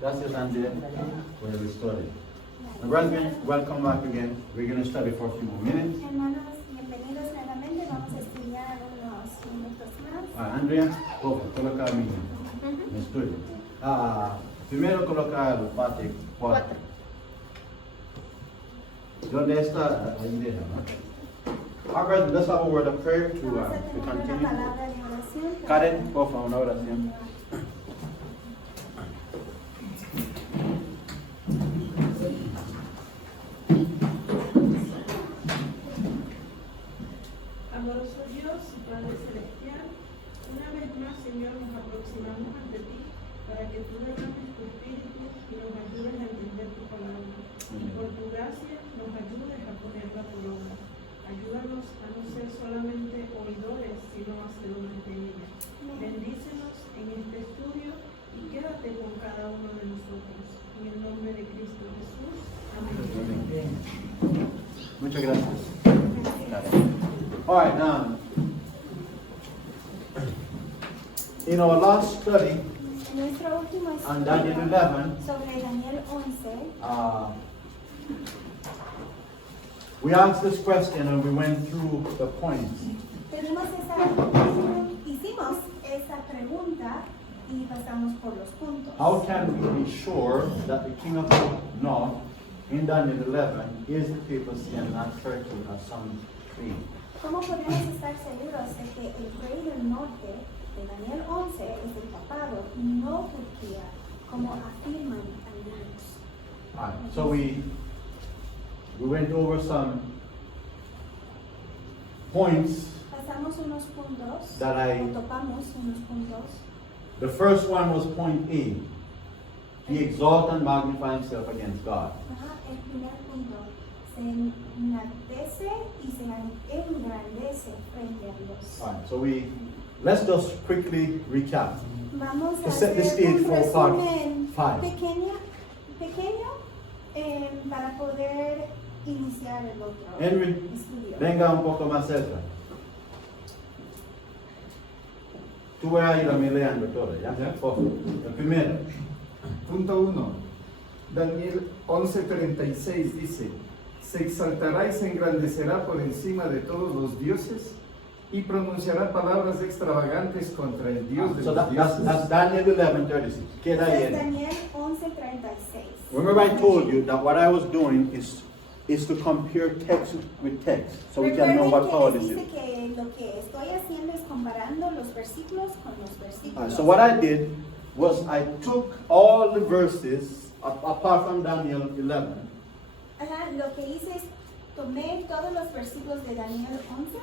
Gracias, Andrea, for the story. Brethren, welcome back again. We're going to study for a few more minutes. Hermanos, bienvenidos nuevamente. Vamos a estudiar unos minutos más. Andrea, coloca mi estudio. Primero coloca el parte 4. ¿Dónde está? Ahí deja, ¿no? All right, let's have a word of prayer to Vamos a tener una continue. palabra de oración. Karen, por favor, una oración. Amoroso Dios y Padre Celestial, una vez más, Señor, nos aproximamos ante ti para que tú derrames tu espíritu y nos ayudes a entender tu palabra. Y por tu gracia nos ayudes a ponerla por obra. Ayúdanos a no ser solamente oidores, sino hacedores de ella. Bendícenos en este estudio y quédate con cada uno de nosotros. En el nombre de Cristo Jesús. Amén. Muchas gracias. All right, now, in our last study En nuestro último on estudio Daniel 11, sobre Daniel 11, we asked this question and we went through the points. hicimos esa pregunta y pasamos por los puntos. How can we be sure that the king of the north in Daniel 11 is the papacy and not Turkey as some claim? ¿Cómo podemos estar seguros de que el rey del norte de Daniel 11 es el papado y no Turquía, como afirman algunos? All right, so we went over some points. Pasamos unos puntos, That I- o topamos unos puntos. The first one was point A. He exalt and magnify himself against God. Ajá, el primer punto, se enaltece y se engrandece frente a Dios. All right, so let's just quickly recap. Vamos To a set the hacer stage un for part resumen 5. pequeño para poder iniciar el otro Henry, estudio. venga un poco más cerca. Tú vas a ir a mi leando todo, ¿ya? Ya. Por favor. El primero. Punto 1. Daniel 11:36 dice: se exaltará y se engrandecerá por encima de todos los dioses y pronunciará palabras extravagantes contra el Dios de So los that's dioses. Daniel 11:36. Queda Este ahí. es Daniel 11:36. Remember I told you that what I was doing is to compare text with text, so we can know Recuerden what que power les this dice is. que lo que estoy haciendo es comparando los versículos con los versículos. So what I did was I took all the verses apart from Daniel 11. Ajá, lo que hice es tomé todos los versículos de Daniel 11,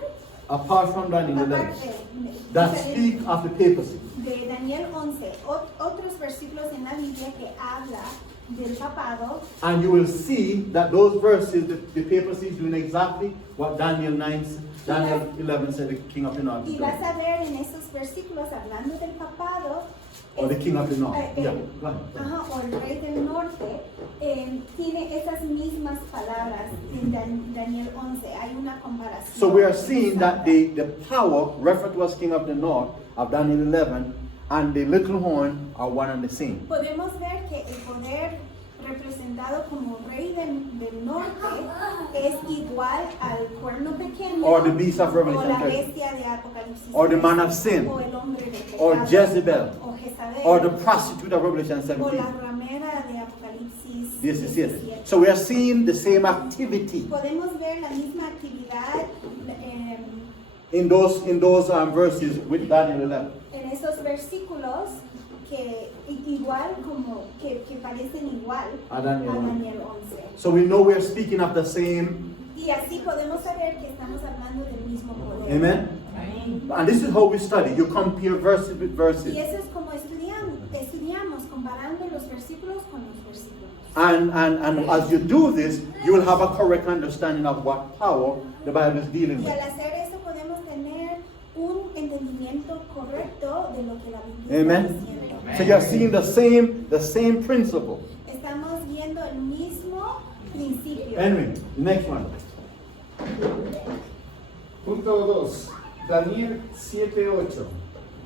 Apart from Daniel 11, aparte that diferente speak of the papacy. de Daniel 11, otros versículos en la Biblia que habla del papado, And you will see that those verses, the papacy is doing exactly what Daniel 11 said the king of the north is y doing. vas a ver en esos versículos hablando del papado, Or the king of the north. Yeah, go ahead. ajá, o el rey del norte, tiene esas mismas palabras en Daniel 11, hay una comparación. So we are seeing that the power referred to as king of the north of Daniel 11 and the little horn are one and the same. Podemos ver que el poder representado como rey del norte es igual al cuerno pequeño, Or the beast of Revelation o la 13. bestia de Apocalipsis, Or the 13, man of sin. o el hombre de pecado, Or Jezebel. o Jezabel, Or the prostitute of Revelation o 17. la ramera de Apocalipsis 17. 17. So we are seeing the same activity Podemos ver la misma actividad in those verses with Daniel 11. en esos versículos que igual como que parecen igual A Daniel 11. Daniel 11. So we know we are speaking of the same. Y así podemos saber que estamos hablando del mismo poder. Amen. And this is how we study. You compare verses with Y verses. eso es como estudiamos comparando los versículos con los versículos. And as you do this, you will have a correct understanding of what power the Bible is dealing Y al with. hacer eso podemos tener un entendimiento correcto de lo que la Biblia Amen. está diciendo. So you are seeing the same principle. Estamos viendo el mismo principio. Henry, the next one. Punto 2. Daniel 7:8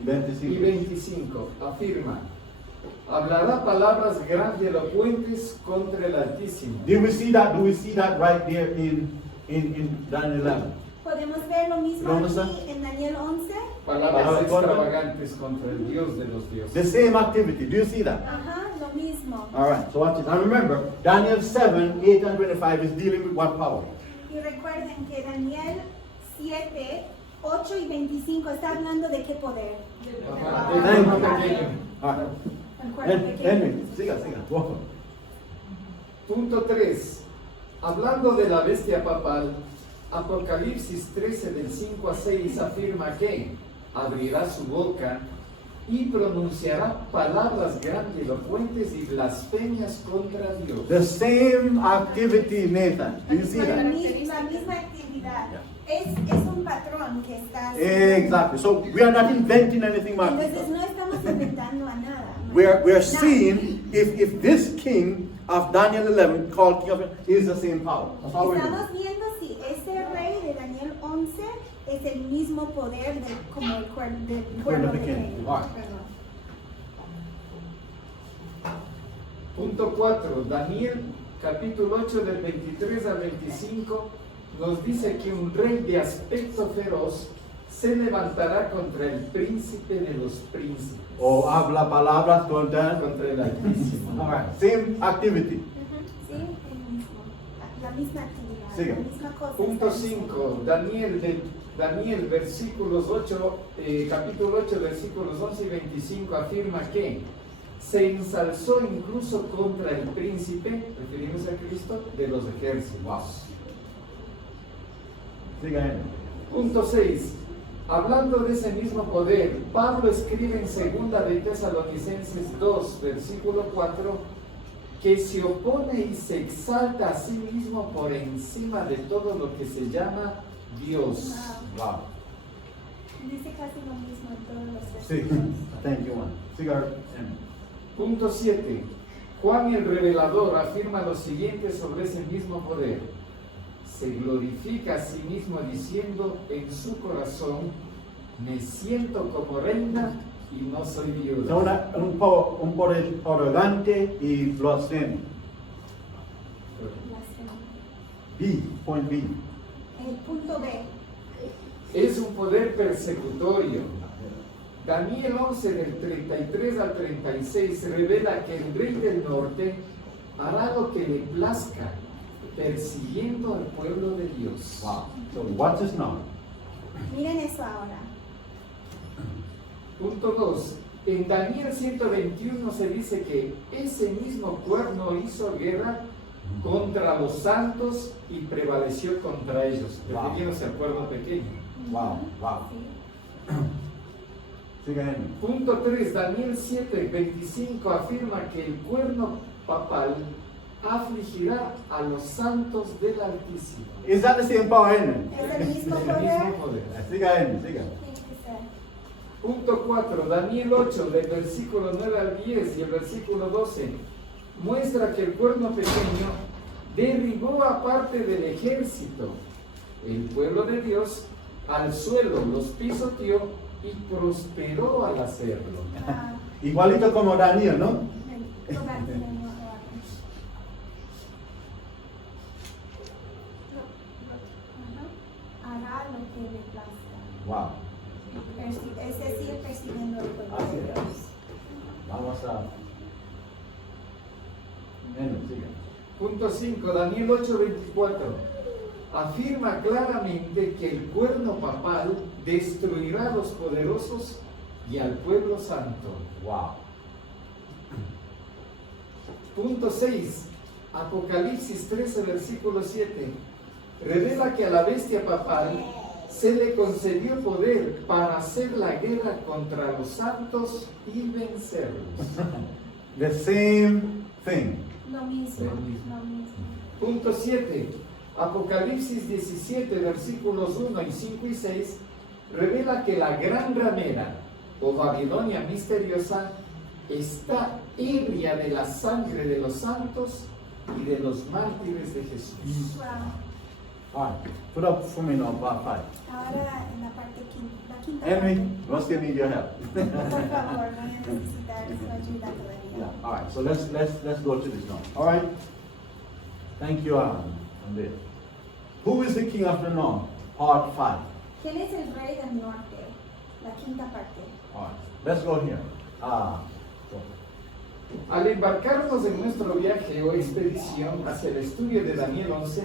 y 25. 25 afirma: Hablará palabras grandilocuentes contra el Altísimo. Do we see that? Do we see that right there in Daniel 11? Podemos ver lo mismo ¿Dónde aquí está? en Daniel 11. Palabras Palabras extravagantes contra el Dios de los The dioses. same activity. Do you see that? Ajá, lo mismo. All right. So watch it. Now remember, Daniel 7, 8 and 25 is dealing with what power? Y recuerden que Daniel 7, 8 y 25 está hablando de qué poder. Ajá, del reino pequeño. All right. El cuerpo pequeño. Henry, siga. Go. Punto 3. Hablando de la bestia papal, Apocalipsis 13 del 5 a 6 afirma que abrirá su boca y pronunciará palabras grandilocuentes y blasfemias contra Dios. The same activity, Nathan. Do you see La that? misma actividad. Es un patrón que está Exactly. So we are not inventing anything, Mark. Entonces no estamos inventando a nada. We are Nada. seeing if this king of Daniel 11, called King of is the same power. That's all we're doing. Estamos viendo si ese rey de Daniel 11 es el mismo poder como el del cuerno pequeño. Right. Perdón. Punto 4. Daniel capítulo 8 del 23 al 25 nos dice que un rey de aspecto feroz se levantará contra el príncipe de los príncipes, O habla palabras contra. contra el Altísimo. All right. Same activity. Sí, el mismo. La misma actividad. Siga. La misma cosa. Punto está diciendo. 5. Daniel versículos 8, capítulo 8 versículos 11 y 25 afirma que se ensalzó incluso contra el príncipe, referimos a Cristo, de los ejércitos. Wow. Siga, Henry. Punto 6. Hablando de ese mismo poder, Pablo escribe en 2 de Tesalonicenses 2, versículo 4, que se opone y se exalta a sí mismo por encima de todo lo que se llama Dios. Wow. Dice casi lo mismo en todos los Sí. versículos. Thank you, man. Siga, Henry. Punto 7. Juan el Revelador afirma lo siguiente sobre ese mismo poder. Se glorifica a sí mismo diciendo en su corazón, me siento como reina y no soy viuda. Un poder arrogante y blasfemo. B, point B. El punto B. Es un poder persecutorio. Daniel 11 del 33 al 36 revela que el rey del norte hará lo que le plazca, persiguiendo al pueblo de Dios. Wow. So watch this now. Miren eso ahora. Punto 2. En Daniel 121 se dice que ese mismo cuerno hizo guerra contra los santos y prevaleció contra ellos. Wow. Refiriéndose al cuerno pequeño. Wow. Sí. Siga, Henry. Punto 3. Daniel 7:25 afirma que el cuerno papal afligirá a los santos del Altísimo. Is that the same power, Henry? Es el mismo El poder. mismo poder. Siga, Henry. Siga. Tiene que ser. Punto 4. Daniel 8, del versículo 9 al 10 y el versículo 12, muestra que el cuerno pequeño derribó a parte del ejército, el pueblo de Dios, al suelo, los pisoteó y prosperó al hacerlo. Ah, Igualito como Daniel, ¿no? Hará lo que le plazca. Wow. Es decir, persiguiendo el pueblo Así de es. Dios. Vamos a. Henry, siga. Punto 5. Daniel 8:24 afirma claramente que el cuerno papal destruirá a los poderosos y al pueblo santo. Wow. Punto 6. Apocalipsis 13, versículo 7 revela que a la bestia papal se le concedió poder para hacer la guerra contra los santos y vencerlos. The same thing. Lo mismo, Lo mismo. lo mismo. Punto 7. Apocalipsis 17, versículos 1 y 5 y 6 revela que la gran ramera o Babilonia misteriosa está ebria de la sangre de los santos y de los mártires de Jesús. Wow. All right. Put up for me now, part 5. Ahora en la parte quinta, quinta Henry, parte. we still need your help. Por favor, voy a necesitar su ayuda todavía. Yeah, all right, so let's go to this now. All right? Thank you, Andrea. Who is the king of the north? Part 5. ¿Quién es el rey del norte? La quinta parte. All right, let's go here. Al embarcarnos en nuestro viaje o expedición hacia el estudio de Daniel 11,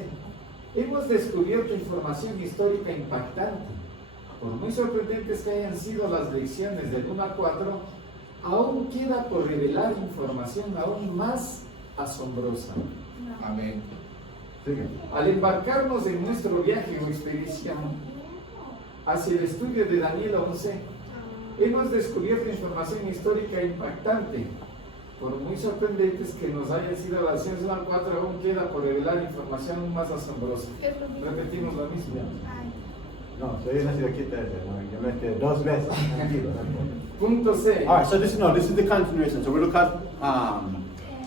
hemos descubierto información histórica impactante. Por muy sorprendentes que hayan sido las lecciones del 1 a 4, aún queda por revelar información aún más asombrosa. No. Amén. Sigue. Al embarcarnos en nuestro viaje o expedición hacia el estudio de Daniel 11, hemos descubierto información histórica impactante. Por muy sorprendentes que nos hayan sido las lecciones 1 al 4, aún queda por revelar información aún más asombrosa. Es lo mismo. Repetimos lo mismo. Ay, No, so you're not going to keep that there. No, you made dos veces. Punto C. All right, so this is the continuation. So we look at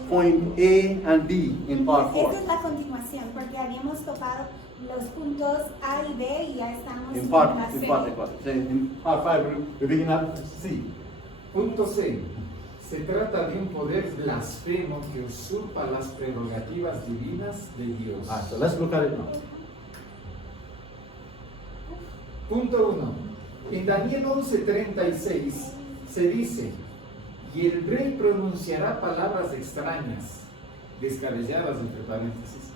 point A and B in part 4. esa es la continuación, porque habíamos topado los puntos A y B y ya estamos In en part la C. 4. So in part 5, we begin at C. Punto C. Se trata de un poder blasfemo que usurpa las prerrogativas divinas de Dios. All right, so let's look at it now. Punto 1. En Daniel 11:36 se dice, y el rey pronunciará palabras extrañas, descabelladas entre paréntesis,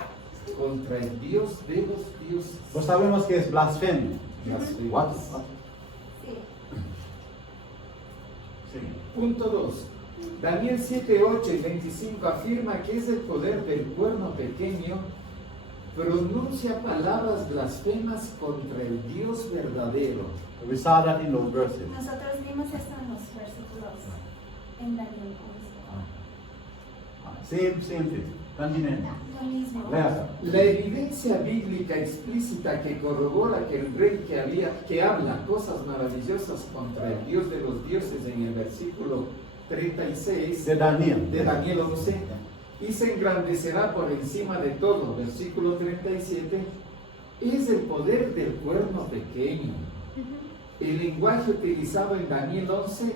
contra el Dios de los dioses. Pues sabemos que es blasfemia. Blasfemo. What? Sí. Sigue. Punto 2. Daniel 7:8 y 25 afirma que es el poder del cuerno pequeño, pronuncia palabras blasfemas contra el Dios verdadero. We saw that in those verses. Nosotros vimos esto en los versículos en Daniel 11. Same thing. Continue. Lo mismo. Lea. La evidencia bíblica explícita que corrobora que el rey que habla cosas maravillosas contra el Dios de los dioses en el versículo 36 De Daniel. de Daniel 11, y se engrandecerá por encima de todo, versículo 37, es el poder del cuerno pequeño. El lenguaje utilizado en Daniel 11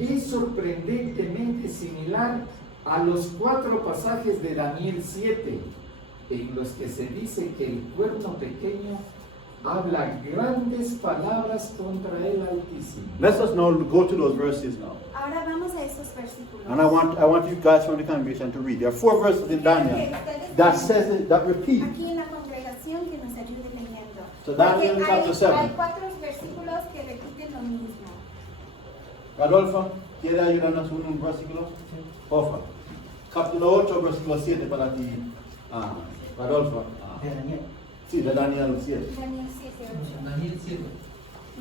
es sorprendentemente similar a los 4 pasajes de Daniel 7, en los que se dice que el cuerno pequeño habla grandes palabras contra el Altísimo. Let's just now go to those verses now. Ahora vamos a esos versículos. And I want you guys from the congregation to read. There are 4 verses in Daniel that says it, that repeat. Aquí en la congregación que nos ayude leyendo. So Daniel Porque chapter 7. hay 4 versículos que repiten lo mismo. Rodolfo, ¿quiere ayudarnos con un versículo? Porfa. Capítulo 8, versículo 7 para ti, Rodolfo. De Daniel. Sí, de Daniel 7. Daniel 7:8. Daniel 7.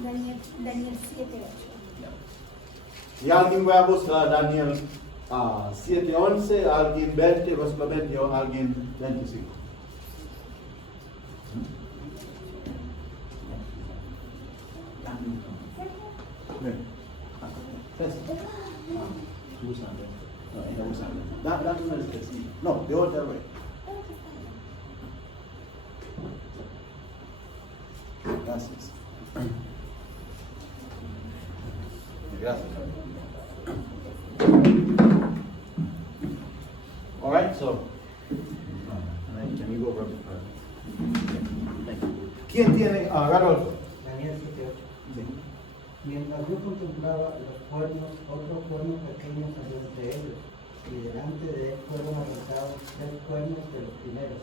Daniel 7:8. Y alguien va a buscar Daniel 7:11, alguien 20, versículo 20 o alguien 25. Ven. Usando. No, ella usando. That's not the case. No, the other way. Gracias. Gracias. All right, so. Can you go over? Thank you. ¿Quién tiene? Rodolfo. Daniel 7:8. Sí. Mientras yo contemplaba los cuernos, otro cuerno pequeño salió entre ellos, y delante de él fueron arrancados 3 cuernos de los primeros.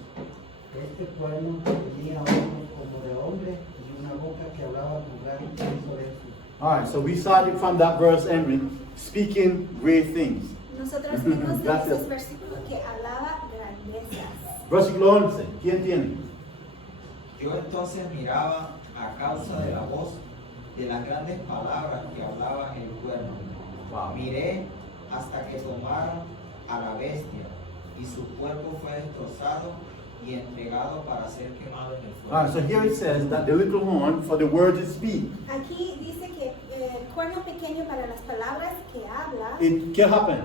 Este cuerno tenía ojos como de hombre y una boca que hablaba con gran insolencia. All right, so we started from that verse, Henry, speaking great things. Nosotros vimos de Gracias. esos versículos que hablaba grandezas. Versículo 11, ¿quién tiene? Yo entonces miraba a causa de la voz de las grandes palabras que hablaba el cuerno. Wow. Miré hasta que tomaron a la bestia y su cuerpo fue destrozado y entregado para ser quemado en el fuego. All right, so here it says that the little horn for the word to speak. Aquí dice que el cuerno pequeño para las palabras que habla. It can happen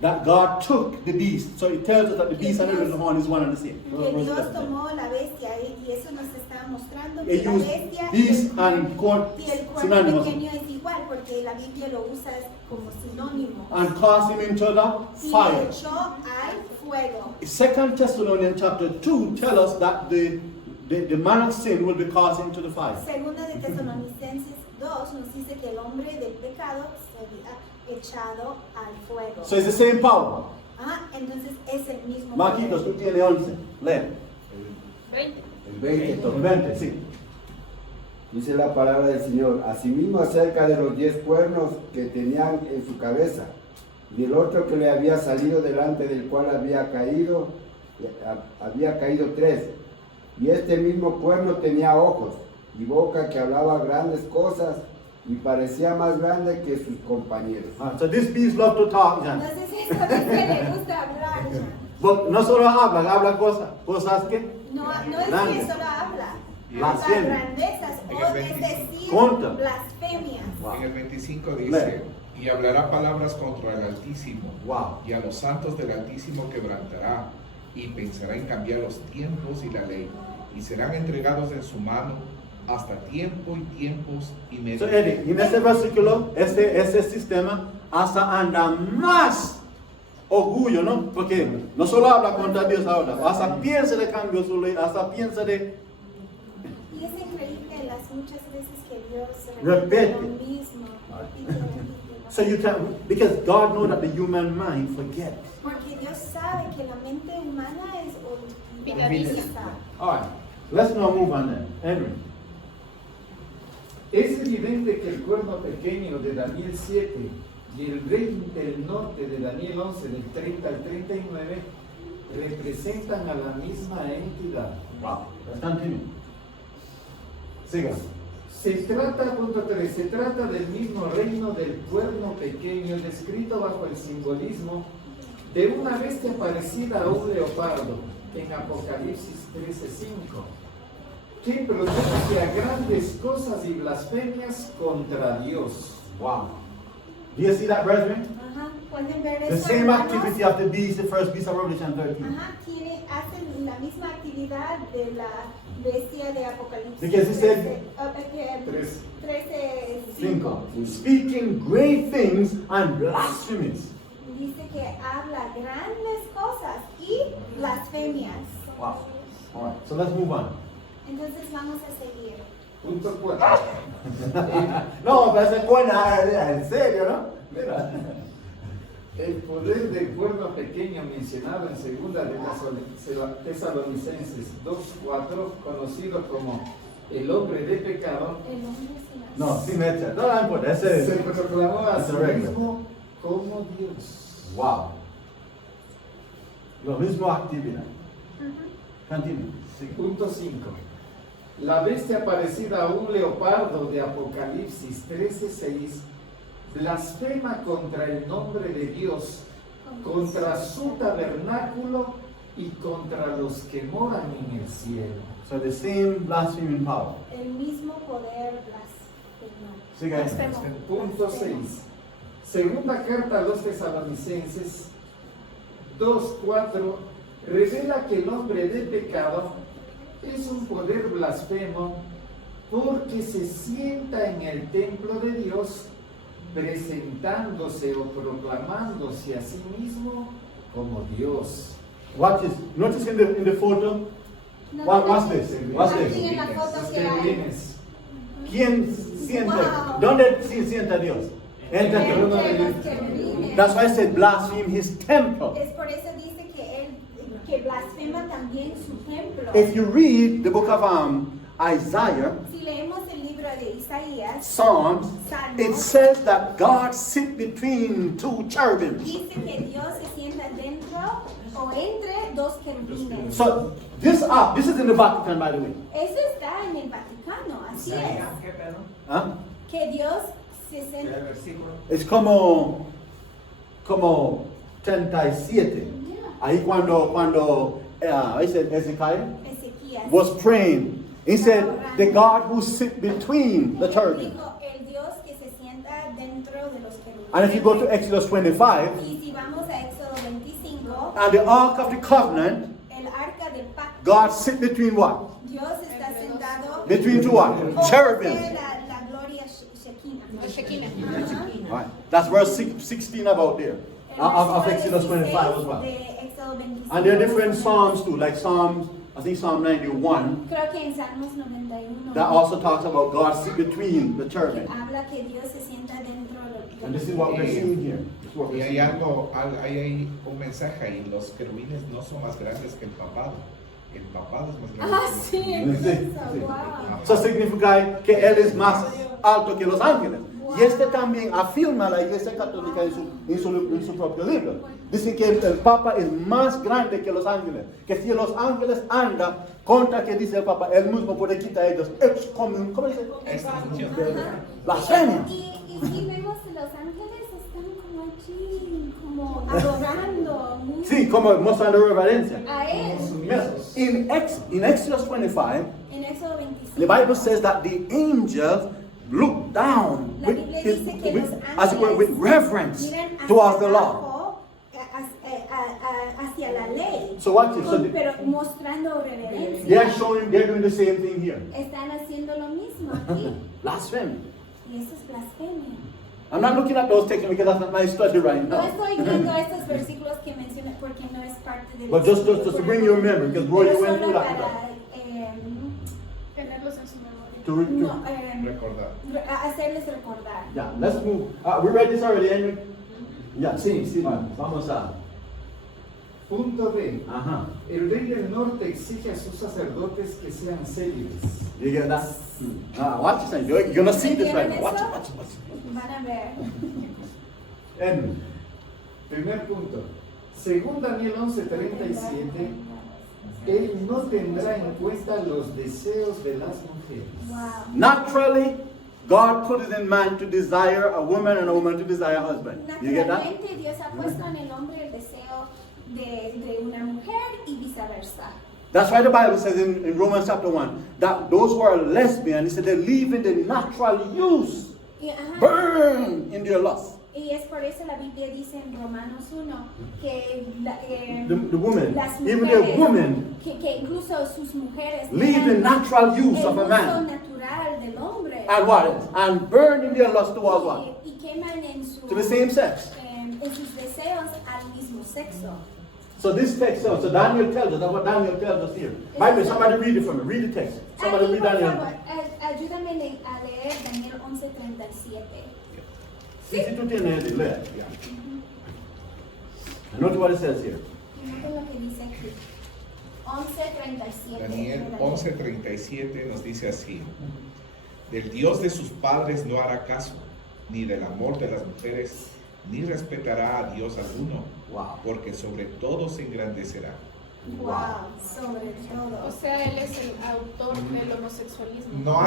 that God took the beast. So it tells us that the beast and the little horn is one and the same. Que Dios tomó la bestia y eso nos está está mostrando They que la use bestia beast and corn y el cuerno synonymous pequeño es igual, porque la Biblia lo usa como sinónimo. and cast him into the Y fire. echó al fuego. 2 Thessalonians chapter 2 tell us that the man of sin will be cast into the fire. Segunda de Tesalonicenses 2 nos dice que el hombre del pecado sería echado al fuego. So it's the same power. Entonces es el mismo Marquitos, tú poder. tienes 11. Lee. 20. El 20, El 20, sí. dice la palabra del Señor, asimismo acerca de los 10 cuernos que tenían en su cabeza, y el otro que le había salido delante del cual había caído 3, y este mismo cuerno tenía ojos y boca que hablaba grandes cosas y parecía más grande que sus compañeros. So this beast love to talk, Jan. Entonces esto dice le gusta hablar. Ya. But no solo habla cosas que No es Grandes. que solo habla. Blasfemia. Habla grandezas, En o el es 25. decir, Conta. blasfemias. Wow. En el 25 Lee. dice, y hablará palabras contra el Altísimo, Wow. y a los santos del Altísimo quebrantará, y pensará en cambiar los tiempos y la ley, y serán entregados en su mano hasta tiempo y tiempos y medio. So Eddie, en este versículo, este sistema hasta anda más orgullo, ¿no? Porque no solo habla contra Dios ahora, hasta piensa de cambio su ley, hasta piensa de... Y es increíble las muchas veces que Dios Repite. lo mismo. Repite, repite. So you can, because God knows that the human mind forgets. Porque Dios sabe que la mente humana es Olvidadiza. All right, let's now move on then. Henry. Es evidente que el cuerno pequeño de Daniel 7 y el rey del norte de Daniel 11, del 30 al 39, representan a la misma entidad. Wow. Let's continue. Siga. Se trata, punto 3, se trata del mismo reino del cuerno pequeño descrito bajo el simbolismo de una bestia parecida a un leopardo en Apocalipsis 13:5, que pronuncia grandes cosas y blasfemias contra Dios. Wow. Do you see that, brethren? Ajá, pueden ver The eso, same hermanos. activity of the beast, the first beast of Revelation 13. Ajá, hacen la misma actividad de la bestia de Apocalipsis. Because he said- 13:5. 5. Speaking great things and blasphemies. Dice que habla grandes cosas y blasfemias. Wow. All right, so let's move on. Entonces vamos a seguir. Punto 4. No, pero se pone en serio, ¿no? Mira. El poder del cuerno pequeño mencionado en segunda de Tesalonicenses 2:4, conocido como el hombre de pecado, El hombre sin No, sin mecha. No importa, ese se es. proclamó a It's sí a regular. mismo como Dios. Wow. Lo mismo actividad. Continúe. Sí. Punto 5. La bestia parecida a un leopardo de Apocalipsis 13:6 blasfema contra el nombre de Dios, contra su tabernáculo y contra los que moran en el cielo. So the same blaspheming power. El mismo poder blasfemo. Siga ahí. Blasfemo. Punto 6. Segunda carta a los Tesalonicenses 2:4 revela que el hombre de pecado es un poder blasfemo porque se sienta en el templo de Dios presentándose o proclamándose a sí mismo como Dios. Watch this. Notice in the photo. No, What's this? What's Aquí this? en la foto Los que hay. querubines. ¿Quién siente? Wow. ¿Dónde se sienta Dios? Entra Entre que- los querubines. That's why I said blaspheme his temple. Es por eso dice que él que blasfema también su templo. If you read the book of Isaiah, Si leemos el libro de Isaías, Psalms, Salmos, it says that God sit between two cherubims. dice que Dios se sienta dentro o entre dos querubines. So this is in the Vatican, by the way. Eso está en el Vaticano, así es. ¿Qué pedo? Huh? Que Dios se ¿Qué sienta. versículo? Es como 37. Ahí cuando Ezekiel Ezequías. was praying, he said, the God who sit between the cherubim. Dijo, el Dios que se sienta dentro de los querubines. And if you go to Exodus 25, Y si vamos a Éxodo 25, and the Ark of the Covenant, el arca del pacto, God sit between what? Dios está sentado Between two what? O Cherubims. la gloria Shekinah. La Shekinah. Ajá. All right. That's verse 16 about there. Of Exodus 25 as well. De Éxodo 25. And there are different psalms too, like Psalms, I think Psalm 91, Creo que en Salmos 91 that also talks about God sit between the cherubim. habla que Dios se sienta dentro de And this is what we're seeing here. This is what Y we're hay seeing. algo, hay un mensaje ahí, los querubines no son más grandes que el papado. El papado es más grande Ah, que los sí, querubines. Sí. wow. Eso significa que Él es más alto que los ángeles. Y este también afirma la Iglesia Católica en su propio libro. Dice que el Papa es más grande que los ángeles. Que si los ángeles andan contra que dice el Papa, él mismo puede quitar a ellos. ¿Cómo dice? Blasfemia. Y vemos que los ángeles están como allí, como adorando muy Sí, como mostrando reverencia. a él. Mira, in Exodus 25, En Éxodo 25. the Bible says that the angels look down La Biblia dice que los as it were, with reverence miran hacia towards the law. abajo, hacia la ley, So watch it. So pero mostrando reverencia. they're doing the same thing here. Están haciendo lo mismo aquí. Blasphemy. Y eso es blasfemia. I'm not looking at those texts because that's not my study right No now. estoy viendo estos versículos que mencioné porque no es parte del But just to bring your memory, because Roy, you went solo through that. para Tenerlos en su memoria. To Recordar. hacerles recordar. Yeah, let's move. We read this already, Henry? Yeah, sí. Vamos a. Punto B. Ajá. El rey del norte exige a sus sacerdotes que sean célibes. You get that? Watch this. You're going to see this right now. Watch it. Van a ver. Henry. Primer punto. Según Daniel 11:37, él no tendrá en cuenta los deseos de las mujeres. Wow. Naturally, God put it in man to desire a woman and a woman to desire a husband. You get that? Naturalmente Dios ha puesto en el hombre el deseo de una mujer y viceversa. That's why the Bible says in Romans chapter 1 that those who are lesbian, it said they live in the natural use, Y, ajá, burn in their lust. y es por eso la Biblia dice en Romanos 1 que The woman, las even mujeres, the woman, que incluso sus mujeres live tengan in natural use el of a uso man. natural del hombre And what else? And burn in their lust towards what? y queman en su To the same sex. en sus deseos al mismo sexo. So this text, so Daniel tells us, that's what Daniel tells us here. Bible, somebody read it for me. Read the text. Somebody Aquí, read por Daniel. favor, ayúdame a leer Daniel 11:37. Sí, sí, tú tienes el leer. Note what it says here. Y noten lo que dice aquí. 11:37. Daniel 11:37 nos dice así: del Dios de sus padres no hará caso, ni del amor de las mujeres, ni respetará a Dios alguno, Wow. porque sobre todo se engrandecerá. Wow, sobre todo. O sea, él es el autor del homosexualismo. No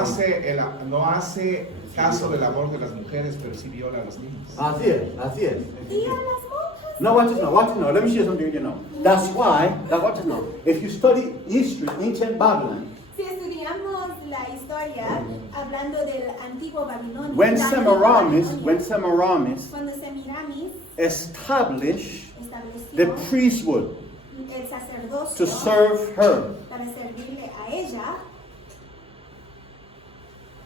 hace caso del amor de las mujeres, pero sí viola a los niños. Así es, así es. Y a las monjas. Now watch this now. Let me show you something you know. That's why, watch this now. If you study history, ancient Babylon, Si estudiamos la historia hablando del antiguo Babilonia, when la antigua Semiramis cuando Semiramis established estableció the priesthood el sacerdocio to serve her, para servirle a ella,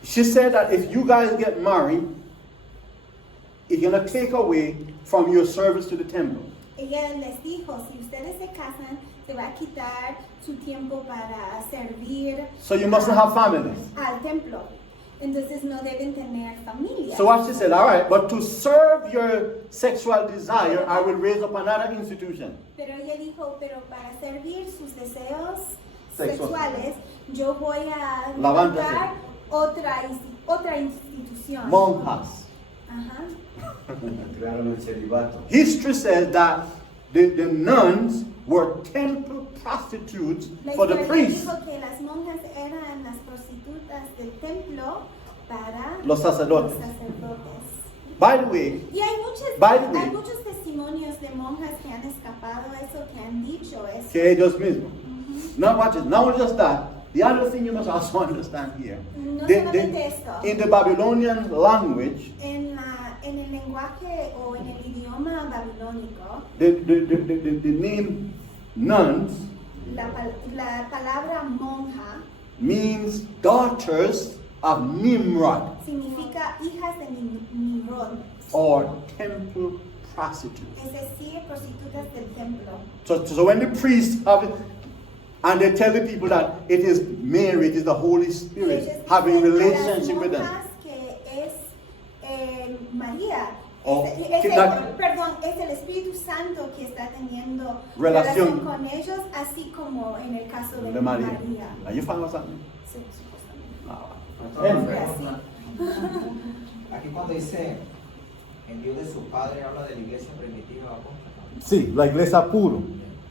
she said that if you guys get married, it's going to take away from your service to the temple. ella les dijo, si ustedes se casan, se va a quitar su tiempo para servir So you mustn't have families. al templo. Entonces no deben tener familia. So what she said, all right, but to serve your sexual desire, I will raise up another institution. Pero ella dijo, pero para servir sus deseos Sexual. sexuales, yo voy a Levántase. levantar otra institución. Monjas. Ajá. Crearon el celibato. History says that the nuns were temple prostitutes La for the historia priests, dijo que las monjas eran las prostitutas del templo para los sacerdotes. los sacerdotes. By the way, Y hay By the way- muchos testimonios de monjas que han escapado eso, que han dicho eso. que ellos mismos. Now watch it. Not just that. The other thing you must also understand here. No solamente esto. In the Babylonian language, En el lenguaje o en el idioma babilónico, the name nuns la palabra monja means daughters of Nimrod significa hijas de Nimrod, or temple prostitutes. es decir, prostitutas del templo. So when the priests have it, and they tell the people that it is Mary, it is the Holy Y ellos Spirit having dicen a las relationship with them. monjas que es María, Oh, perdón, es el Espíritu Santo que está teniendo Relación. relación con ellos, así como en el caso de De María. María. Are you following something? Sí, supuestamente. Ah. Fue Anyway. así. Aquí cuando dice en Dios de su Padre, habla de la iglesia primitiva apóstata. Sí, la iglesia puro.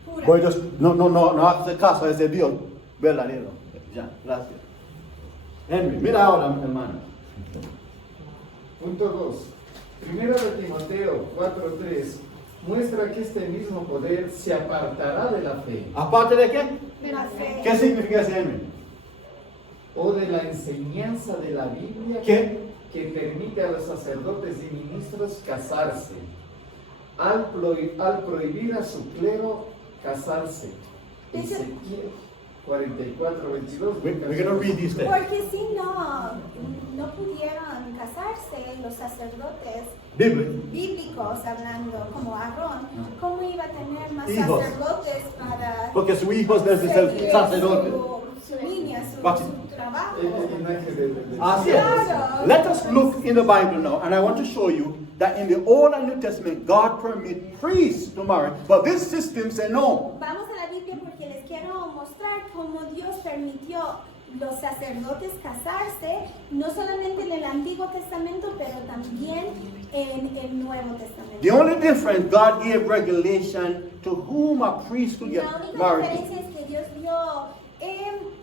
Pura. Pues ellos no hace caso a ese Dios verdadero. Ya, gracias. Henry, mira ahora, hermano. Punto 2. Primero de Timoteo 4:3 muestra que este mismo poder se apartará de la fe Aparte de qué? De la fe. ¿Qué significa ese Henry? o de la enseñanza de la Biblia ¿Qué? que permite a los sacerdotes y ministros casarse, al prohibir a su clero casarse. Ezequiel 44:22. We're going to read these things. Porque si no pudieron casarse los sacerdotes Biblia. bíblicos, hablando como Aarón, ¿cómo iba a tener más Hijos. sacerdotes para Porque su hijo es el seguir sacerdote. su línea, su trabajo? Así es. Let us look in the Bible now, and I want to show you that in the Old and New Testament, God permits priests to marry, but this system said no. Vamos a la Biblia porque les quiero mostrar cómo Dios permitió los sacerdotes casarse, no solamente en el Antiguo Testamento, pero también en el Nuevo Testamento. The only difference, God gave regulation to whom a priest could get La única married. diferencia es que Dios dio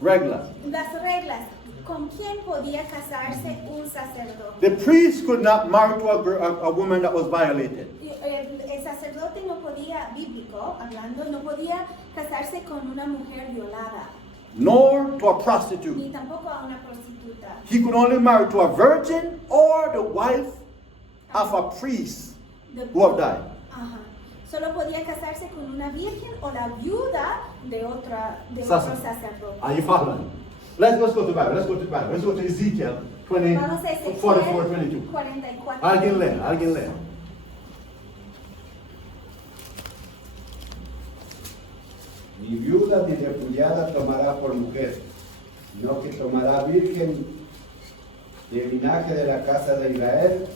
Reglas. las reglas, con quién podía casarse un sacerdote. The priest could not marry to a woman that was violated. El sacerdote no podía, bíblico hablando, no podía casarse con una mujer violada, Nor to a ni prostitute. tampoco a una prostituta. He could only marry to a virgin or the wife of a priest who have died. Ajá. Solo podía casarse con una virgen o la viuda de otro sacerdote. Are you following? Let's go to the Bible. Let's go to the Bible. Let's go to Ezekiel 20, Vamos a Ezequiel 44, 22. 44. Alguien lee. Ni viuda ni repudiada tomará por mujer, no que tomará virgen de linaje de la casa de Israel,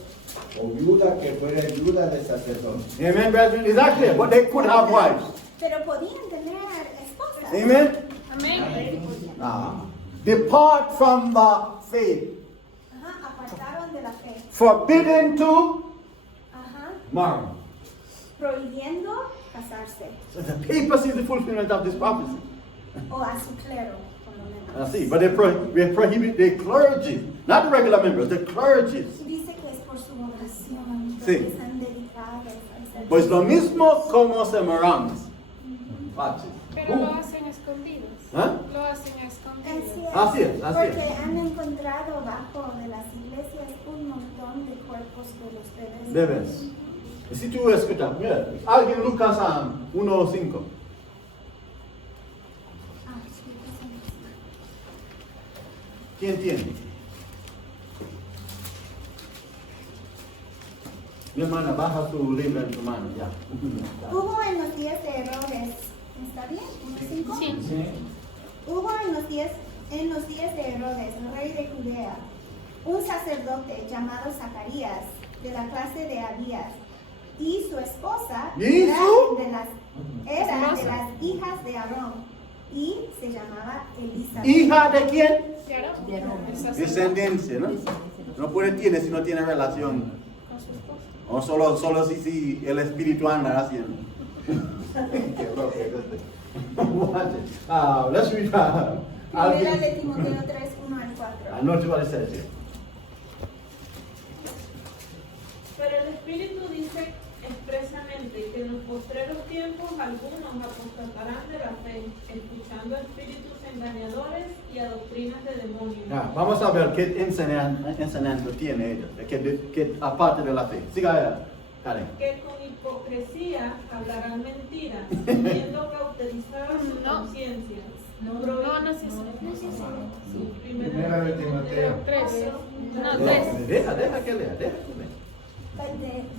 o viuda que fuera viuda de sacerdote. Amen, brethren. Is that clear? But they could have wives. Pero podían tener esposas. Amen. Amén. Depart from the faith. Ajá, apartaron de la fe. Forbidden to Ajá, marry. prohibiendo casarse. So the papacy is the fulfillment of this prophecy. O a su clero, por lo menos. I see. But they prohibit the clergy, not the regular members, the clergy. Dice que es por su vocación, Sí. porque están dedicados al servicio. Pues lo mismo como semeramos. Watch it. Pero lo hacen escondidos. ¿Ah? Lo hacen escondidos. Así Así es, es. porque han encontrado bajo de las iglesias un montón de cuerpos de los bebés. Bebés. Y si tú escuchas, mira, alguien Lucas 1:5. Ah, sí, ¿Quién tiene? Mi hermana, baja tu libro en tu mano, ya. Hubo en los días de Herodes, ¿está bien? ¿1:5? Sí. Hubo en los días de Herodes, rey de Judea, un sacerdote llamado Zacarías, de la clase de Abías, y su esposa ¿Y era su? de las hijas de Aarón, y se llamaba Elizabeth. ¿Hija de quién? Claro. El sacerdote Descendencia, ¿no? No puede tener si no tiene relación. con su esposa. O solo si el espíritu anda haciendo. Qué loco es este. Let's read Primera de Timoteo 3, 1 al 4. I know what it says here. Pero el Espíritu dice expresamente que en los postreros tiempos algunos apostatarán de la fe, escuchando espíritus engañadores y a doctrinas de demonios. Vamos a ver qué enseñanza tiene ella, que aparte de la fe. Siga, Karen. Que con hipocresía hablarán mentiras, teniendo cauterizadas sus No. conciencias. No, no es eso. Primera de Timoteo. 3. No, 3. Deja que lea, deja que lea. But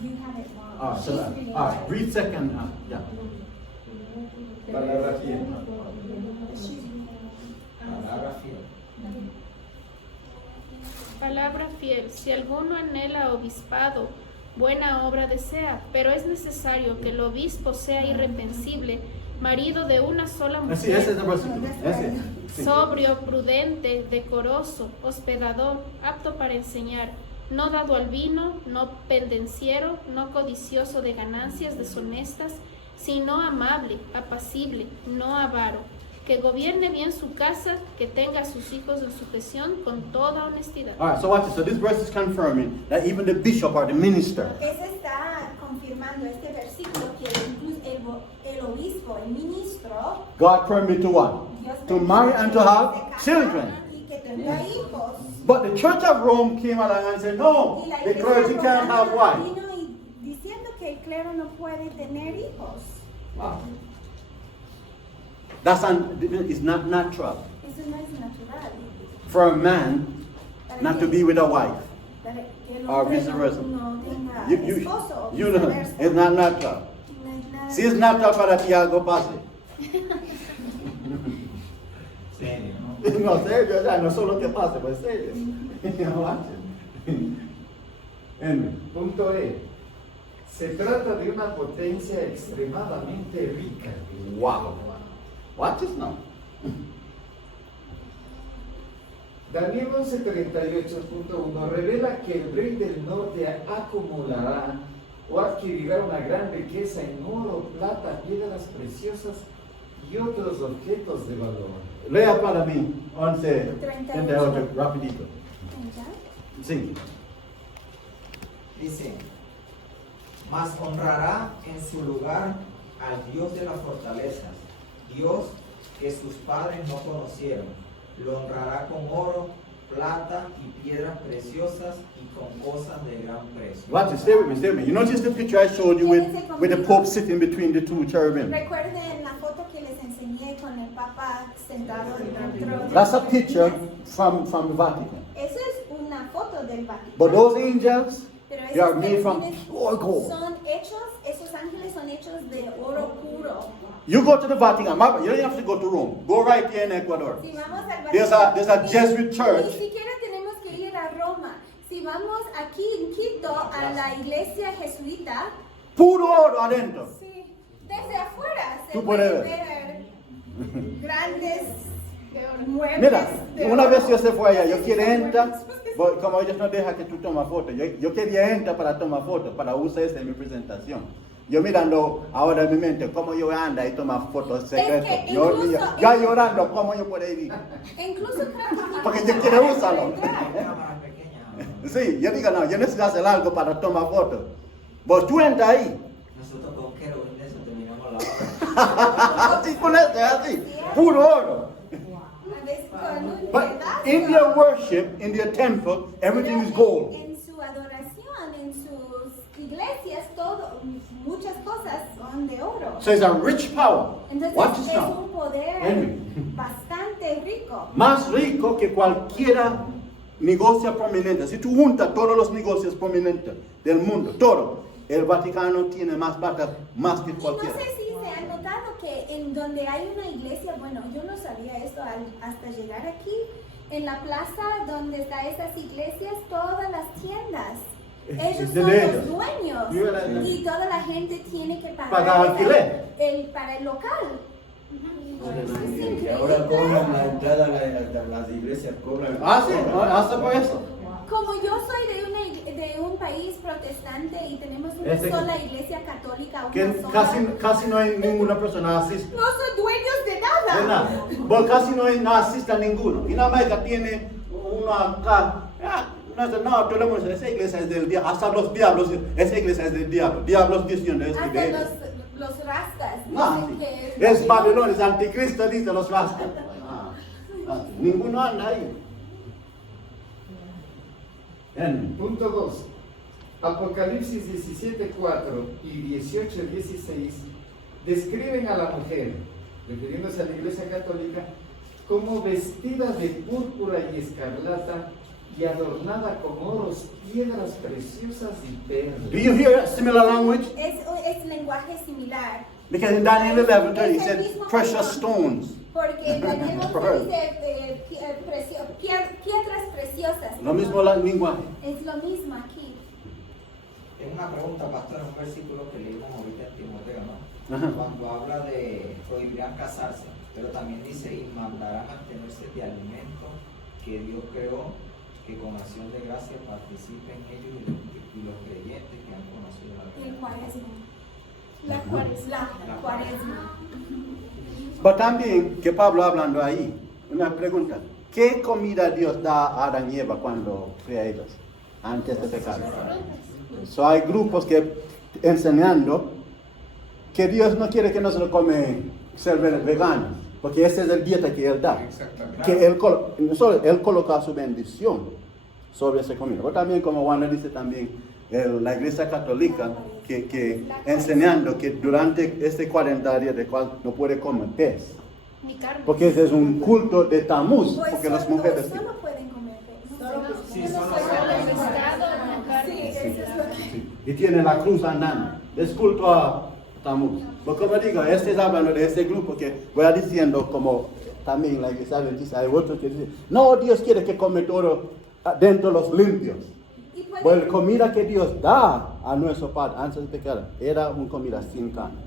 you have it wrong. Ah, so, She's reading it. read second, yeah. Palabra fiel. She's reading it. Palabra fiel. Palabra fiel. Si alguno anhela obispado, buena obra desea, pero es necesario que el obispo sea irreprensible, marido de una sola Sí, ese es mujer, el versículo. Ese. Sí. sobrio, prudente, decoroso, hospedador, apto para enseñar, no dado al vino, no pendenciero, no codicioso de ganancias deshonestas, sino amable, apacible, no avaro, que gobierne bien su casa, que tenga a sus hijos en sujeción con toda honestidad. All right, so watch this. So this verse is confirming that even the bishop or the minister, Ese está confirmando este versículo que incluso el obispo, el ministro, God permitted to what? Dios To marry and to have permite que se children. casaran y que tenga hijos. But the Church of Rome came along and said, no, Y la the iglesia clergy can't romana have wives. vino y diciendo que el clero no puede tener hijos. Wow. It's not natural Eso no es natural. for a man not to be with a wife. Para que el Or hombre vice versa. no tenga You esposo, o know, viceversa. it's not natural. No es nada. Si es natural para ti, algo pase. Serio. No, serio, ya, no solo que pase, pues serio. Anyway. Punto E. Se trata de una potencia extremadamente rica. Wow. Watch this now. Daniel 11:38.1 revela que el rey del norte acumulará o adquirirá una gran riqueza en oro, plata, piedras preciosas y otros objetos de valor. Lea para mí, 11:38, rapidito. ¿Ya? Sí. Dice, mas honrará en su lugar al Dios de las fortalezas, Dios que sus padres no conocieron. Lo honrará con oro, plata y piedras preciosas y con cosas de gran precio. Watch it, stay with me, stay with me. You notice the picture I showed you with the Pope sitting between the two cherubim? Recuerden la foto que les enseñé con el Papa sentado dentro de That's a las picture esquinas. from the Vatican. Eso es una foto del Vaticano. But those angels, Pero they are esos made from querubines pure gold. son hechos, esos ángeles son hechos de oro puro. You go to the Vatican, you don't have to go to Rome. Go right here in Ecuador. Si vamos al There's a Jesuit church. Ni siquiera tenemos que ir a Roma. Si vamos aquí en Quito a la iglesia jesuita, Puro oro adentro. sí, desde afuera se Tú puede puedes ver grandes muebles. Mira, de una oro. vez yo se fue allá, yo Así quería son entrar, muebles. but como ellos no dejan que tú tomas fotos, yo quería entrar para tomar fotos, para usar esto en mi presentación. Yo mirando ahora en mi mente cómo yo anda y tomar fotos secretas. que Yo incluso- ya llorando cómo yo puedo ir. Incluso creo que Porque yo tienen quiero cámaras usarlo. para entrar. Cámara pequeña. Sí, yo digo, no, yo necesito hacer algo para tomar fotos. Vos tú entras ahí. Nosotros con querubín de eso terminamos la obra. Así con esto, así, puro oro. A veces con un But pedazo. in their worship, in their temple, everything is gold. En su adoración, en sus iglesias, todo, muchas cosas son de oro. So it's a rich power. Entonces Watch this es now. un poder Henry. bastante rico. Más rico que cualquiera negocio prominente. Si tú juntas todos los negocios prominentes del mundo, todo, el Vaticano tiene más plata, más que Y no cualquiera. sé si se han notado que en donde hay una iglesia, bueno, yo no sabía esto hasta llegar aquí, en la plaza donde están esas iglesias, todas las tiendas, ellos de son ellos. los dueños Yo era- y toda la gente tiene que pagar Pagar alquiler. para el local. Es Y increíble. ahora cobran la entrada, las iglesias cobran. Ah, sí, hasta por eso. Como yo soy de un país protestante y tenemos una Ese- sola iglesia católica, Que una sola, casi no hay ninguna persona asiste. no son dueños de De nada. nada. Porque casi no asiste a ninguno. Y nada más que tiene uno acá. No, todo el mundo dice, esa iglesia es del diablo. Hasta los diablos, esa iglesia es del diablo. Diablos diciendo es de Hasta ellos. los rastas No, dicen que es Babilonia, es anticristo, dice los rascos. Ninguno anda ahí. Bien. Punto 2. Apocalipsis 17:4 y 18:16 describen a la mujer, refiriéndose a la Iglesia Católica, como vestida de púrpura y escarlata y adornada con oros, piedras preciosas y perlas. Do you hear similar language? Es lenguaje similar. Because in Daniel 11:30 he Es el said mismo precious patrón. stones. Porque en Daniel 11 dice piedras preciosas. Lo mismo lenguaje. Es lo mismo aquí. Tengo una pregunta, pastor, en un versículo que leímos ahorita en Timoteo, ¿no? Ajá. Cuando habla de prohibirán casarse, pero también dice y mandarán abstenerse de alimento que Dios creó, que con acción de gracia participen ellos y los creyentes que han conocido la El verdad. cuaresma. La cuaresma. Pero también, que Pablo hablando ahí, una pregunta. ¿Qué comida Dios da a Adán y Eva cuando crea ellos? Antes de pecar. So, hay grupos que enseñando que Dios no quiere que nosotros come ser veganos, porque ese es el dieta que Él da. Exactamente. Que él coloca su bendición sobre esa comida. Pero también, como Wanda dice también, la Iglesia Católica, que enseñando que durante este 40 días de cual no puede comer pez, Ni carne. porque ese es un culto de Tamuz, Pues porque las mujeres... solo pueden comer pez. Sí, solo Solo el pescado, no carne. Sí, eso es lo que... Y tiene la cruz andando. Es culto a Tamuz. Pero como digo, este es hablando de este grupo que voy diciendo como también la Iglesia Adventista, hay otros que dicen, no, Dios quiere que come todo dentro de los limpios. Y pueden- Pues la comida que Dios da a nuestro Padre antes de pecar era una comida sin carne.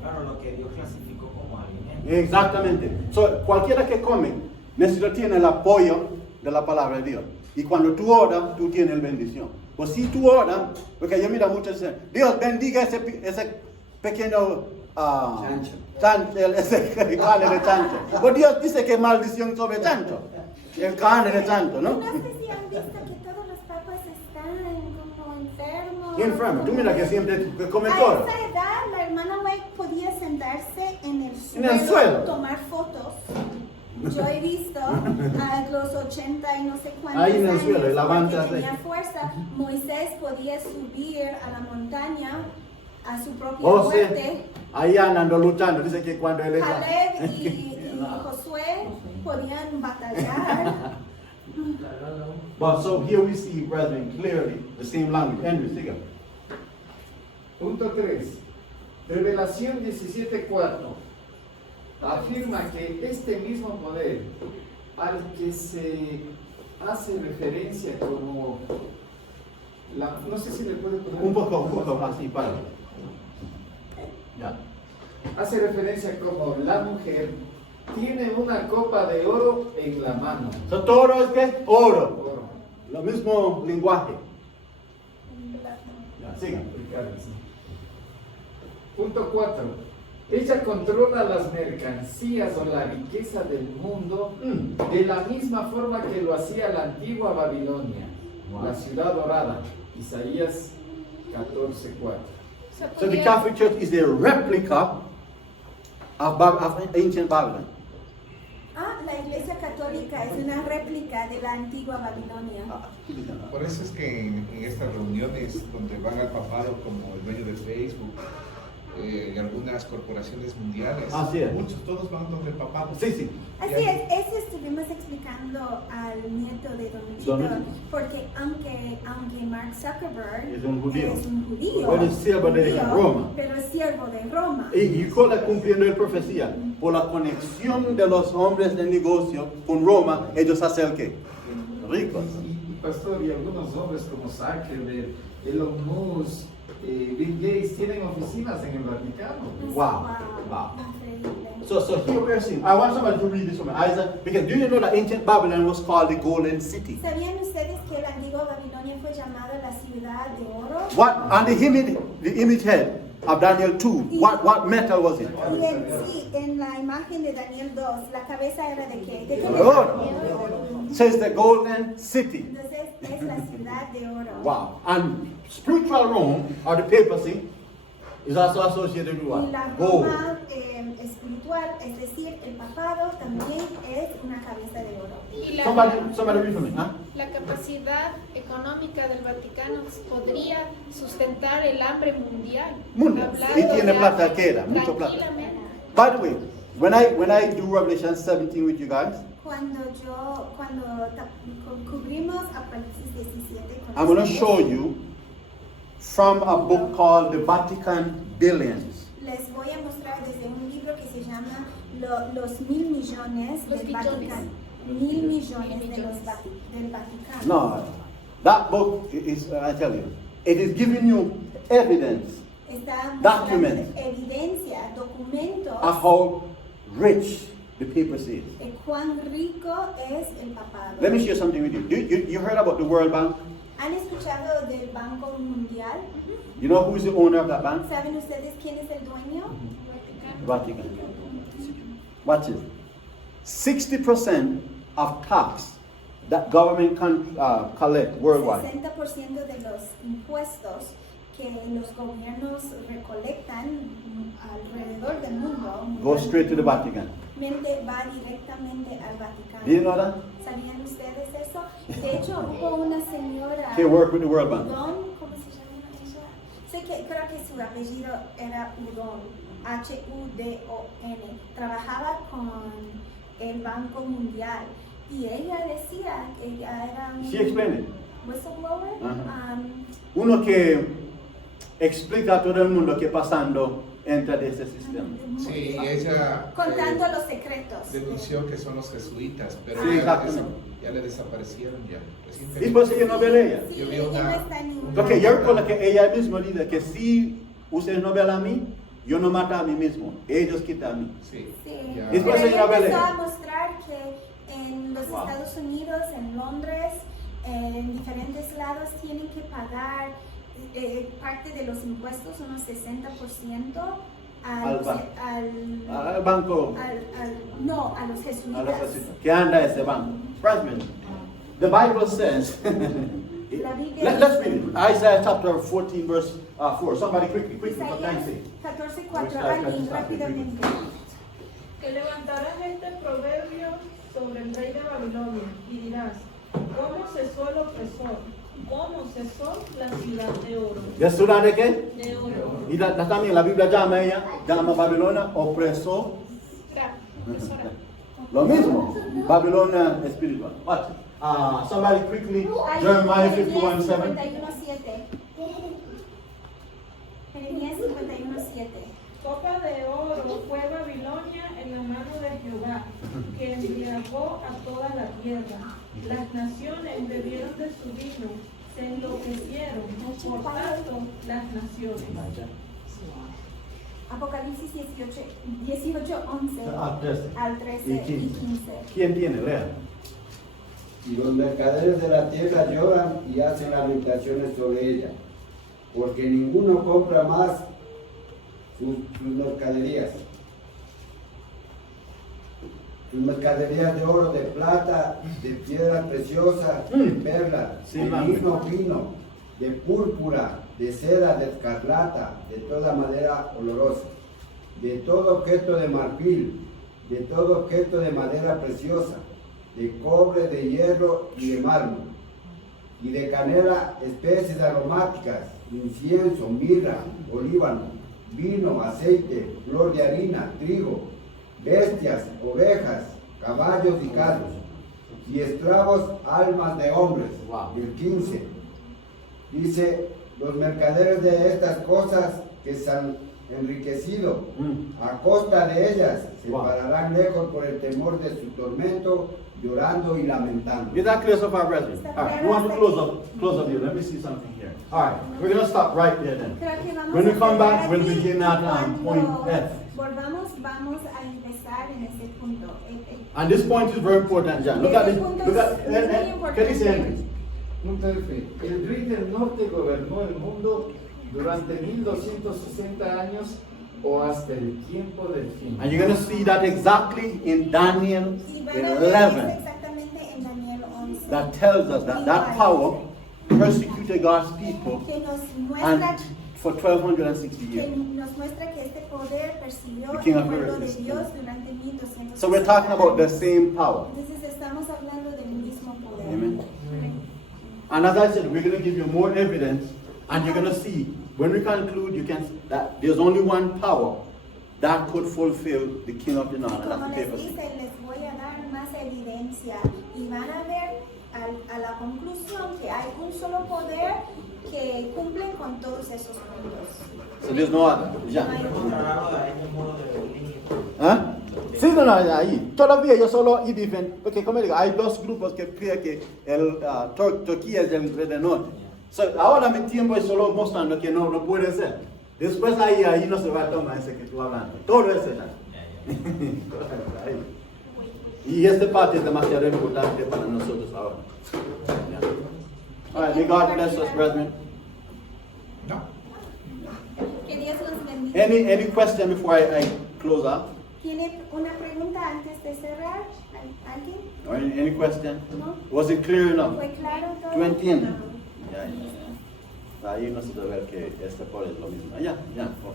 Claro, lo que Dios clasificó como alimento. Exactamente. So, cualquiera que come necesita tener el apoyo de la palabra de Dios. Y cuando tú oras, tú tienes bendición. Pues si tú oras, porque yo miro muchos dicen, Dios bendiga ese pequeño ese carne de chancho. Pues Dios dice que maldición sobre chancho. El carne de chancho, ¿no? No sé si han visto que todos los papas están como enfermos. Enfermo. Tú mira que siempre come A todo. esa edad, la hermana White podía sentarse en el En el suelo. tomar fotos. Yo he visto a los 80 y no sé cuántos Ahí en el años, suelo, y porque levantas tenía ahí. fuerza. Moisés podía subir a la montaña a su propia O sea, muerte. ahí andando luchando. Dice que cuando él está... Caleb y Josué podían batallar. But so here we see, brethren, clearly the same language. Andrew, siga. Punto 3. Revelación 17:4 afirma que este mismo poder al que se hace referencia como no sé si le puede poner Un poco así, para. Ya. hace referencia como la mujer tiene una copa de oro en la mano. So, todo es que oro. Oro. Lo mismo lenguaje. Ya, siga. Punto 4. Ella controla las mercancías o la riqueza del mundo de la misma forma que lo hacía la antigua Babilonia, la ciudad dorada. Isaías 14:4. So the Catholic Church is a replica of ancient Babylon. La Iglesia Católica es una réplica de la antigua Babilonia. Por eso es que en estas reuniones donde van al papado como el dueño de Facebook y algunas corporaciones mundiales, Así es. muchos, todos van donde el papado. Sí, sí. Así es, eso estuvimos explicando al nieto de Don Luchito, Don Luchito. porque aunque Mark Zuckerberg Es un judío. judío, Pero es siervo de Roma. pero es siervo de Roma. Y Nicola cumpliendo la profecía, por la conexión de los hombres de negocio con Roma, ellos hacen el qué? Ricos. Y pastor, y algunos hombres como Zuckerberg, Elon Musk, Bill Gates tienen oficinas en el Vaticano. Wow. Increíble. So here we are seeing. I want somebody to read this one, Isaac, because do you know that ancient Babylon was called the Golden City? ¿Sabían ustedes que la antigua Babilonia fue llamada la ciudad de oro? What on the image head of Daniel 2? What metal was it? Sí, en la imagen de Daniel 2, la cabeza era de qué? ¿De qué? Oro. Says the Golden City. Entonces es la ciudad de oro. Wow. And spiritual Rome or the papacy is also associated with Y what? la Gold. Roma espiritual, es decir, el papado también es una cabeza de oro. Y Somebody read for me, huh? la capacidad económica del Vaticano podría sustentar el hambre mundial. Mundial. Hablando Y tiene de plata hambre, que era, mucho plata. tranquilamente. By the way, When I do Revelation 17 with you guys, Cuando cubrimos Apocalipsis 17 con I'm going to ustedes, show you from a book called The Vatican Billions. les voy a mostrar desde un libro que se llama Los 1,000 millones Los del billones. Vaticano. 1,000 millones de los del Vaticano. No, that book is, I tell you, it is giving you evidence Está mostrando Document. evidencia, documentos of how rich the papacy is. de cuán rico es el papado. Let me share something with you. You heard about the World Bank? ¿Han escuchado del Banco Mundial? You know who is the owner of that bank? ¿Saben ustedes quién es el dueño? Vatican. Watch it. 60% of tax that government can collect worldwide 60% de los impuestos que los gobiernos recolectan alrededor del mundo go straight to the Vatican. va directamente al Vaticano. Do you know that? ¿Sabían ustedes eso? De hecho, hubo una señora, They work with the World Bank. Udon, ¿cómo se llama ella? Sé que creo que su apellido era Udon, H-U-D-O-N. Trabajaba con el Banco Mundial y ella decía que ella era un She explained it. whistleblower. Ajá. Uno que explica a todo el mundo qué pasando dentro de ese sistema. Sí, ella Contando los secretos. denunció que son los jesuitas, pero Sí, exactamente. ya le desaparecieron ya. Y Recientemente. pues ella no ve ella. Sí, Yo vi ella una- no está en ningún Porque yo lado. recuerdo que ella misma dice que si ustedes no ven a mí, yo no mato a mí mismo. Ellos quitan a mí. Sí. Sí. Ya. Es Pero pues, ella señora Vélez. empezó a mostrar que en los Wow. Estados Unidos, en Londres, en diferentes lados tienen que pagar parte de los impuestos, unos 60% Al banco. al- Al banco. no, a los a los jesuitas. jesuitas, que anda ese banco. Brethren, the Bible says, La Biblia let's dice- read it. Isaiah chapter 14 verse 4. Somebody quickly, for Isaías time's sake. 14:4, Ahí está, alguien está, rápidamente. Que levantarás este proverbio sobre el rey de Babilonia y dirás, ¿cómo cesó el opresor? ¿Cómo cesó la ciudad de oro? ¿Ya ciudad de qué? De oro. Y también la Biblia llama a ella, llama a Babilonia opresor. Profesora. Lo mismo, Babilonia espiritual. Watch it. Somebody quickly, Jeremiah 51:7. 51:7. Jeremías 51:7. Copa de oro fue Babilonia en la mano de Jehová, que embriagó a toda la tierra. Las naciones bebieron de su vino, se enloquecieron, por tanto, las naciones. Apocalipsis 18:11 Al 13. al 13 Y y 15. 15. ¿Quién tiene? Lea. Y los mercaderes de la tierra lloran y hacen lamentaciones sobre ella, porque ninguno compra más sus mercaderías. Sus mercaderías de oro, de plata, de piedras preciosas, de perlas, Sí, de mami. lino fino, de púrpura, de seda, de escarlata, de toda madera olorosa, de todo objeto de marfil, de todo objeto de madera preciosa, de cobre, de hierro y de mármol, y de canela, especies aromáticas, incienso, mirra, olíbano, vino, aceite, flor de harina, trigo, bestias, ovejas, caballos y carros, y esclavos, almas de hombres. Wow. El 15 dice, los mercaderes de estas cosas que se han enriquecido a costa de ellas se Wow. pararán lejos por el temor de su tormento, llorando y lamentando. Is that clear so far, brethren? All right, we want to close up here. Let me see something here. All right, we're going to stop right there then. Creo que vamos When we a come back, cerrar we'll aquí. begin at Cuando point F. volvamos, vamos a empezar en este punto. And this point is very important, John. Look at this. Look at, ¿qué dice Henry? Punto F. El rey del norte gobernó el mundo durante 1260 años o hasta el tiempo del fin. And you're going to see that exactly in Daniel Y van a ver 11. exactamente en Daniel 11. That tells us that that power persecuted God's people Que nos and muestra for 1260 que years. nos muestra que este poder persiguió The King el of pueblo Glory. de Dios durante 1200 So we're talking about the same power. Entonces estamos hablando del mismo poder. Amen. And as I said, we're going to give you more evidence, and you're going to see when we conclude, you can that there's only one power that could fulfill the king of the north, and Como that's the les papacy. dice, les voy a dar más evidencia y van a ver a la conclusión que hay un solo poder que cumple con todos esos puntos. So there's no other. No Ya. hay otro. ¿Ah? Sí, no, ahí. Todavía yo solo y dicen, porque como digo, hay dos grupos que creen que Turquía es el rey del norte. So, ahora mi tiempo es solo mostrando que no puede ser. Después ahí no se va a tomar ese que tú hablando. Todo ese ya. Ahí. Y esta parte es demasiado importante para nosotros ahora. Yeah. All right, may God bless us, brethren. No. Que Dios los bendiga. Any question before I close up? ¿Tiene una pregunta antes de cerrar? ¿Alguien? Or any question? No. Was it clear enough? ¿Fue claro todo? ¿Tú entiendes? Ya. Ahí no se debe ver que este por es lo mismo. Ya. Por favor.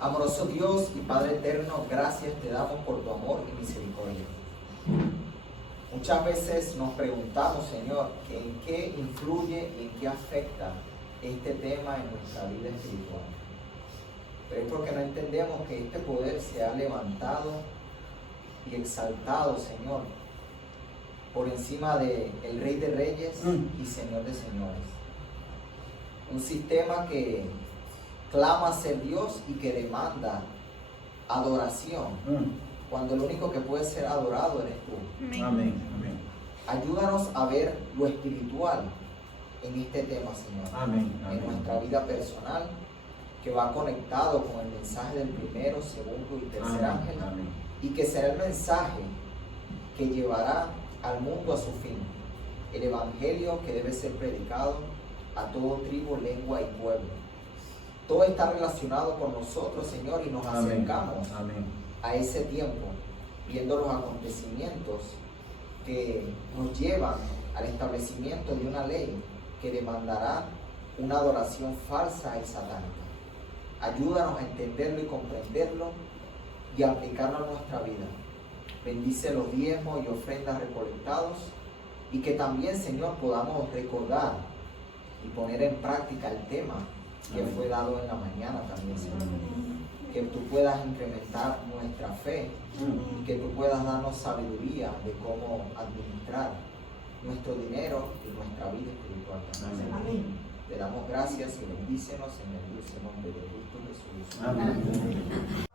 Amoroso Dios y Padre eterno, gracias te damos por tu amor y misericordia. Muchas veces nos preguntamos, Señor, que en qué influye y en qué afecta este tema en nuestra vida espiritual. Pero es porque no entendemos que este poder se ha levantado y exaltado, Señor, por encima del Rey de Reyes y Señor de Señores. Un sistema que clama ser Dios y que demanda adoración, cuando lo único que puede ser adorado eres tú. Amén. Ayúdanos a ver lo espiritual en este tema, Señor. Amén. En nuestra vida personal, que va conectado con el mensaje del primero, segundo y tercer ángel, y que será el mensaje que llevará al mundo a su fin. El evangelio que debe ser predicado a todo tribu, lengua y pueblo. Todo está relacionado con nosotros, Señor, y nos acercamos a ese tiempo, viendo los acontecimientos que nos llevan al establecimiento de una ley que demandará una adoración falsa y satánica. Ayúdanos a entenderlo y comprenderlo y aplicarlo a nuestra vida. Bendice los diezmos y ofrendas recolectados y que también, Señor, podamos recordar y poner en práctica el tema que fue dado en la mañana también, Señor. Que tú puedas incrementar nuestra fe y que tú puedas darnos sabiduría de cómo administrar nuestro dinero y nuestra vida espiritual también. Amén. Te damos gracias y bendícenos en el dulce nombre de Cristo Jesús. Amén.